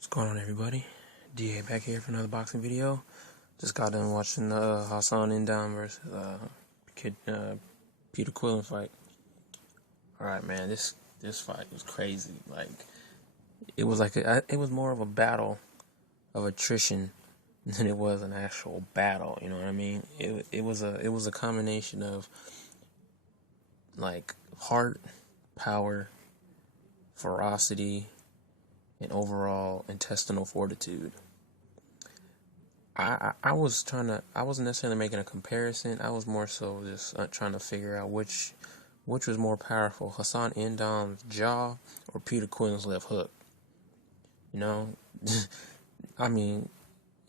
What's going on, everybody? DA back here for another boxing video. Just got done watching the Hassan Indam versus Peter Quillin fight. Alright, man, this fight was crazy. Like, it was more of a battle of attrition than it was an actual battle. You know what I mean? It was a combination of like heart, power, ferocity, and overall intestinal fortitude. I wasn't necessarily making a comparison. I was more so just trying to figure out which was more powerful, Hassan Indam's jaw or Peter Quillin's left hook. You know, I mean,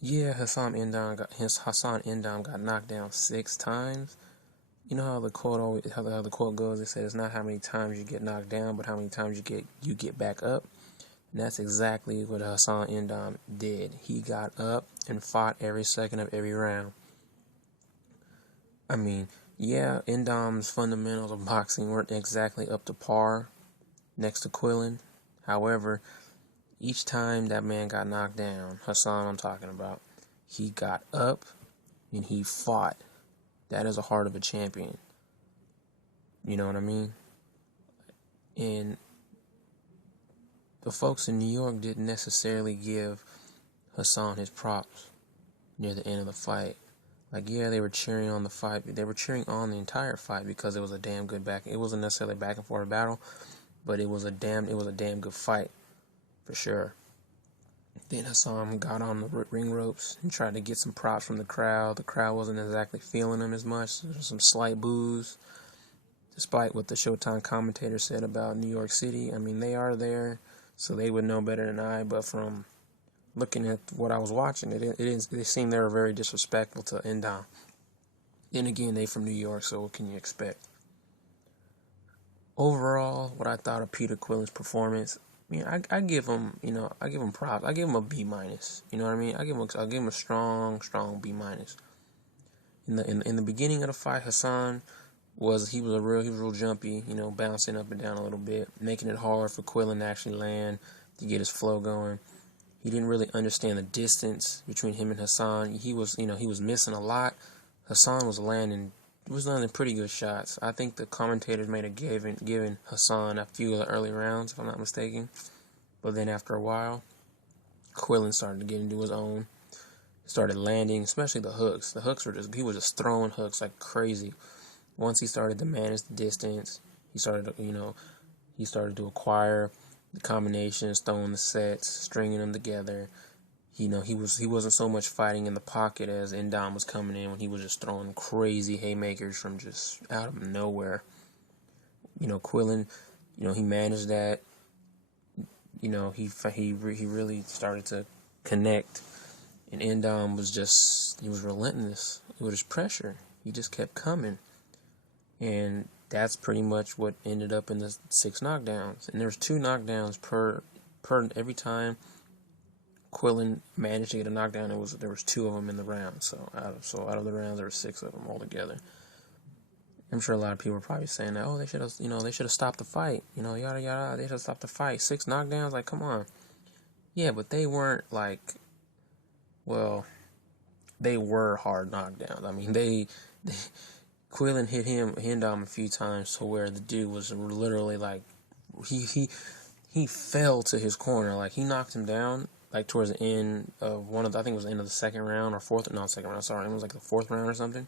yeah, Hassan Indam got knocked down 6 times. You know how the quote goes. It says it's not how many times you get knocked down, but how many times you get back up. And that's exactly what Hassan Indam did. He got up and fought every second of every round. I mean, yeah, Indam's fundamentals of boxing weren't exactly up to par next to Quillin. However, each time that man got knocked down, Hassan I'm talking about, he got up and he fought. That is the heart of a champion. You know what I mean? And the folks in New York didn't necessarily give Hassan his props near the end of the fight. Like, yeah, they were cheering on the fight. They were cheering on the entire fight because it was a damn good It wasn't necessarily a back and forth battle, but it was a damn good fight for sure. Then Hassan got on the ring ropes and tried to get some props from the crowd. The crowd wasn't exactly feeling him as much. There was some slight boos, despite what the Showtime commentator said about New York City. I mean, they are there, so they would know better than I. But from looking at what I was watching, it seemed they were very disrespectful to Indam. Then again, they from New York, so what can you expect? Overall, what I thought of Peter Quillin's performance, I mean, I give him, I give him props. I give him a B minus. You know what I mean? I give him a strong B minus. In the beginning of the fight, Hassan was real jumpy. Bouncing up and down a little bit, making it hard for Quillin to actually land, to get his flow going. He didn't really understand the distance between him and Hassan. He was missing a lot. Hassan was landing pretty good shots. I think the commentators may have given Hassan a few of the early rounds, if I'm not mistaken. But then after a while, Quillin started to get into his own. Started landing, especially the hooks. The hooks he was just throwing hooks like crazy. Once he started to manage the distance, he started to acquire the combinations, throwing the sets, stringing them together. He wasn't so much fighting in the pocket as Indam was coming in when he was just throwing crazy haymakers from just out of nowhere. Quillin, he managed that. He really started to connect, and Indam he was relentless with his pressure. He just kept coming, and that's pretty much what ended up in the 6 knockdowns. And there was 2 knockdowns per every time Quillin managed to get a knockdown. There was 2 of them in the round. So out of the rounds, there were 6 of them altogether. I'm sure a lot of people are probably saying that, they should have stopped the fight. Yada yada. They should have stopped the fight. 6 knockdowns, like, come on. Yeah, but they weren't they were hard knockdowns. I mean, Quillin hit Indam a few times to where the dude was literally like, he fell to his corner. Like, he knocked him down like towards the end of I think it was the end of the second round or second round, sorry. It was like the 4th round or something.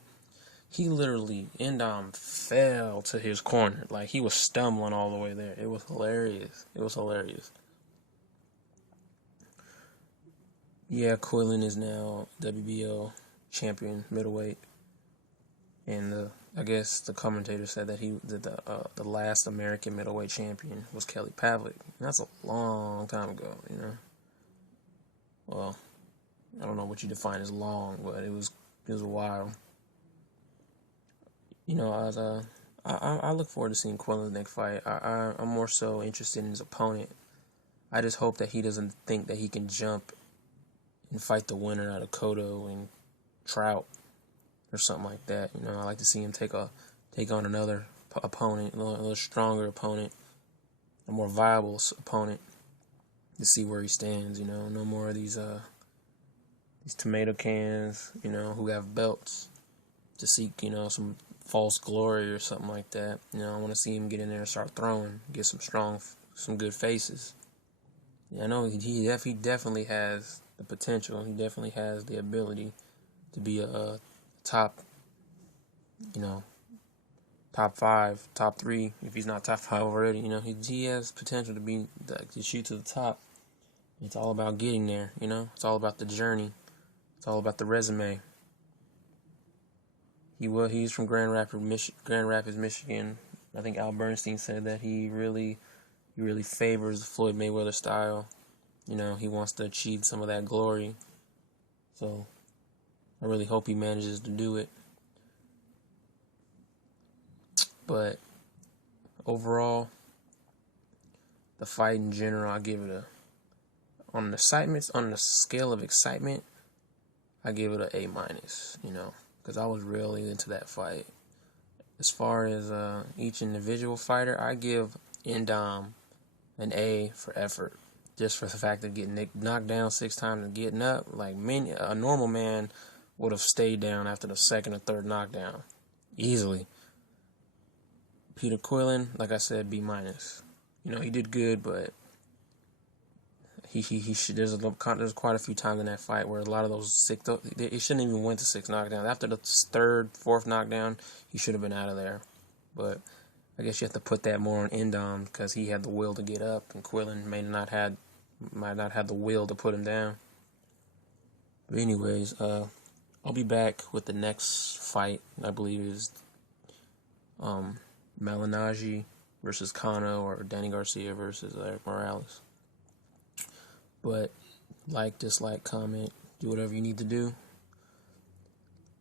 Indam fell to his corner. Like, he was stumbling all the way there. It was hilarious. Yeah, Quillin is now WBO champion middleweight. And I guess the commentator said that the last American middleweight champion was Kelly Pavlik. And that's a long time ago, Well, I don't know what you define as long, but it was a while. I look forward to seeing Quillin's next fight. I'm more so interested in his opponent. I just hope that he doesn't think that he can jump and fight the winner out of Cotto and Trout or something like that. I like to see him take on another opponent, a little stronger opponent, a more viable opponent. to see where he stands. You know, no more of these tomato cans. You know, who have belts to seek, you know, some false glory or something like that. You know, I want to see him get in there and start throwing, get some good faces. Yeah, I know he definitely has the potential. He definitely has the ability to be a top, you know, top 5, top 3. If he's not top 5 already, you know, he has potential to shoot to the top. It's all about getting there. You know, it's all about the journey. It's all about the resume. He's from Grand Rapids, Michigan. I think Al Bernstein said that he really favors the Floyd Mayweather style. You know, he wants to achieve some of that glory. So I really hope he manages to do it. But overall, the fight in general, I give it on the scale of excitement, I give it a A minus. You know, because I was really into that fight. As far as each individual fighter, I give Indom an A for effort. Just for the fact of getting knocked down 6 times and getting up. Like, a normal man would have stayed down after the second or third knockdown. Easily. Peter Quillin, like I said, B minus. You know, he did good, but he should. There's quite a few times in that fight where a lot of those he shouldn't even went to 6 knockdowns. After the third, fourth knockdown, he should have been out of there. But I guess you have to put that more on Indom because he had the will to get up, and Quillin might not have the will to put him down. But anyways, I'll be back with the next fight. I believe is Malignaggi versus Kano, or Danny Garcia versus Eric Morales. But like, dislike, comment, do whatever you need to do.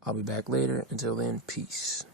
I'll be back later. Until then, peace.